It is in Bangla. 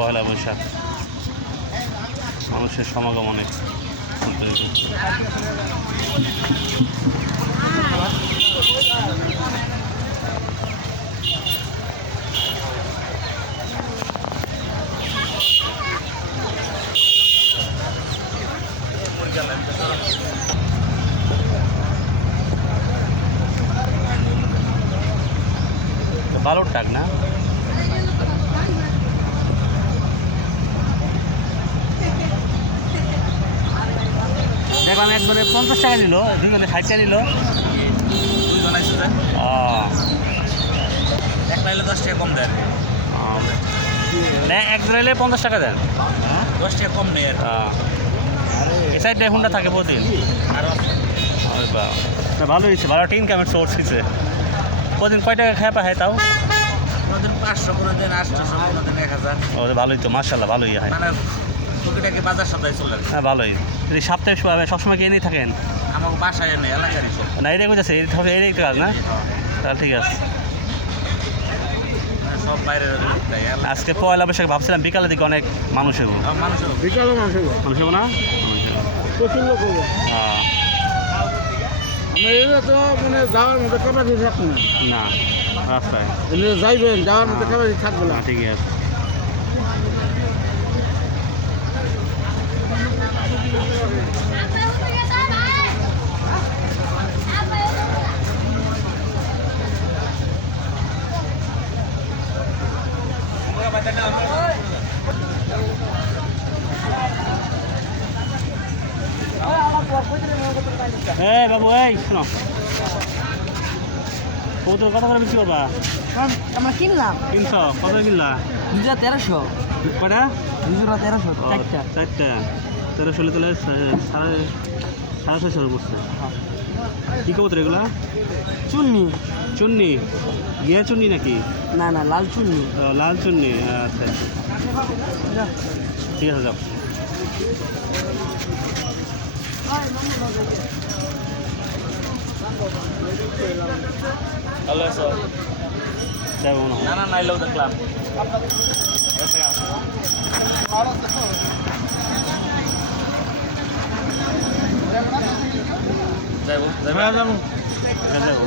পয়লা বৈশাখ, মানুষের সমাগম অনেক। ভালো টাক না দেখলাম একবারে 50 টাকা নিল, দুজনে 60 টাকা নিল। দুইজন আছে যে এক লাইলে 10 টাকা কম দেন, এক জোড়াইলে 50 টাকা দেন, 10 টাকা কম নেই আর এই সাইডে হুন্ডা থাকে প্রতিদিন। আরো ভালো হয়েছে, ভালো একটা ইনকামের সোর্স হয়েছে। প্রতিদিন কয় টাকা খেয়ে পায় তাও? কোনোদিন 500, কোনোদিন 800, কোনোদিন 1000। ও ভালোই তো, মার্শাল্লাহ ভালোই হয়। মানে টুকিটাকি বাজার সদাই চলে। হ্যাঁ ভালোই। যদি সপ্তাহে সবসময় কি এনেই থাকেন? আমার বাসায় নেই, এলাকারই সব। না এটা কোথাছে, এই একটা কাজ না? তাহলে ঠিক আছে। সব বাইরের আজকে পয়লা বৈশাখ ভাবছিলাম বিকালের দিকে অনেক মানুষ হবো। মানুষ বিকালে মানুষ হবো না? প্রচুর লোক হবো। হ্যাঁ আমরা তো মানে যাওয়ার মতো ক্যাপাসিটি থাকবে না রাস্তায় যাইবেন, যাওয়ার মতো ক্যাপাসিটি থাকবে না। ঠিকই আছে। হ্যাঁ বাবু, এই শোনো, কবুতর কত করে বিক্রি করবা? আমরা কিনলাম 300। কত কিনলা? 1300। কটা? 1300 চারটা। 4টা 1300 হলে তাহলে 650 পড়ছে। কী কবুতর এগুলা? চুন্নি। চুন্নি? গিয়া চুন্নি নাকি? না না, লাল চুন্নি। লাল চুন্নি, আচ্ছা ঠিক আছে যাও। ভালো আছো? যাবো না। না না, নাইলেও দেখলাম। যাইব যাবো। যাবো।